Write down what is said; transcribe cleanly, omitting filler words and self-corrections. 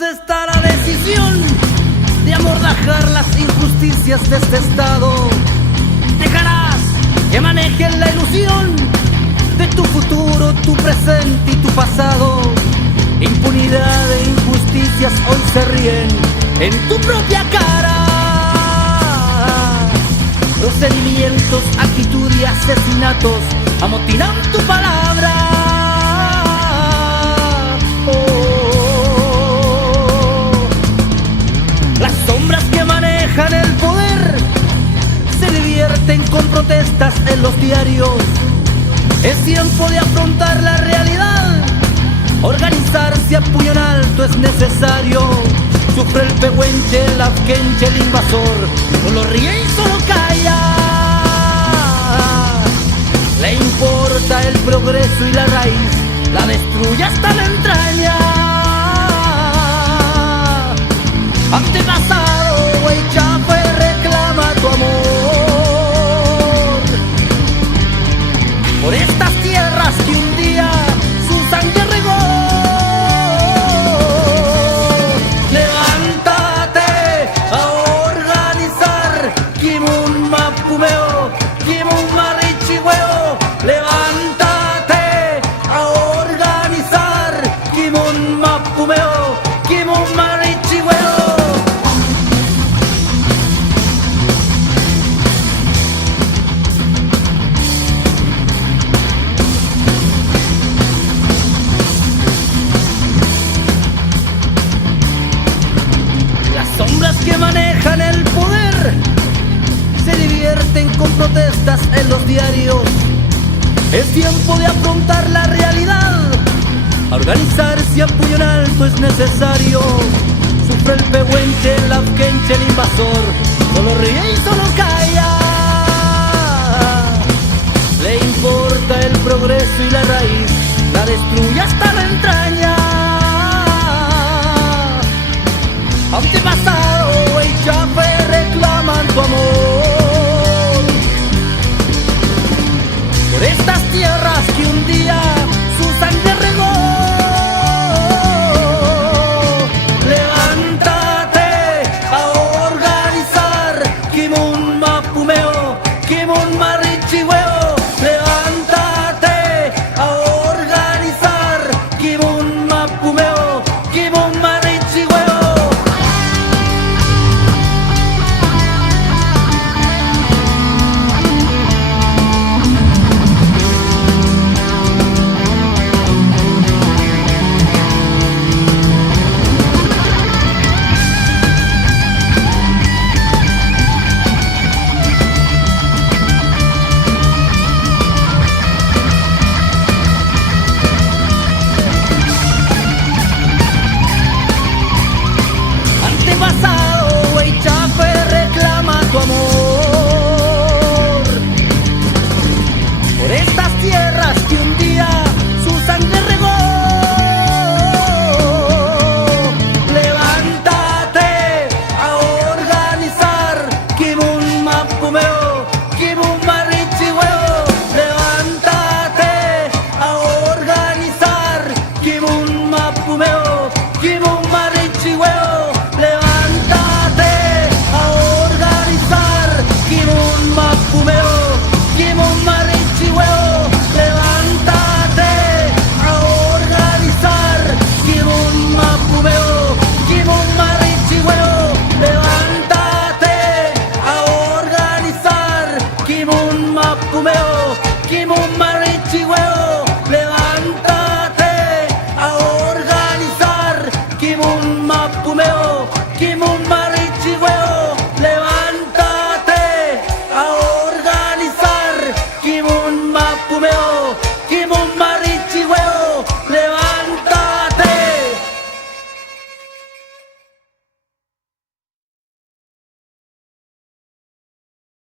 manos está la decisión de amordajar las injusticias de este estado. Dejarás que manejen la ilusión de tu futuro, tu presente y tu pasado. Impunidad e injusticias hoy se ríen en tu propia cara. Procedimientos, actitud y asesinatos amotinan tu palabra. Las sombras que manejan el poder se divierten con protestas en los diarios. Es tiempo de afrontar la realidad. Organizarse a puño en alto es necesario. Sufre el pehuenche, el afquenche, el invasor. Solo ríe y solo calla. Le importa el progreso y la raíz la destruye hasta la entraña. Antepasado, güey, chafe, reclama tu amor por estas tierras que un día su sangre regó. Levántate a organizar, Kimun Mapumeo, Kimun Marichihueo. Levántate a organizar, Kimun Mapumeo, Kimun Marichihueo. Sombras que manejan el poder se divierten con protestas en los diarios. Es tiempo de afrontar la realidad. Organizarse a puño en alto es necesario. Sufre el pehuenche, el afquenche, el invasor. Solo ríe y solo calla. Le importa el progreso y la raíz la destruye hasta la entraña. Antepasado, güey, chafe, reclaman tu amor por estas tierras que un día su sangre regó. Levántate a organizar, Kimun Mapumeo, Kimun Marichihueo. Levántate a organizar, Kimun Mapumeo, Kimun Marichihueo. Antepasado, güey, chafe, reclama tu amor por estas tierras que un día su sangre regó. Levántate a organizar, Kimun Mapumeo, Kimun Marichihueo. Levántate a organizar, Kimun Mapumeo, Kimun Marichihueo. Levántate a organizar, Kimun Mapumeo, Kimun Marichihueo. Levántate a organizar, Kimun Mapumeo, Kimun Marichihueo. Levántate a organizar, Kimun Mapumeo, Kimun Marichihueo. Levántate a organizar, Kimun Mapumeo, Kimun Marichihueo. Levántate a organizar, Kimun Mapumeo.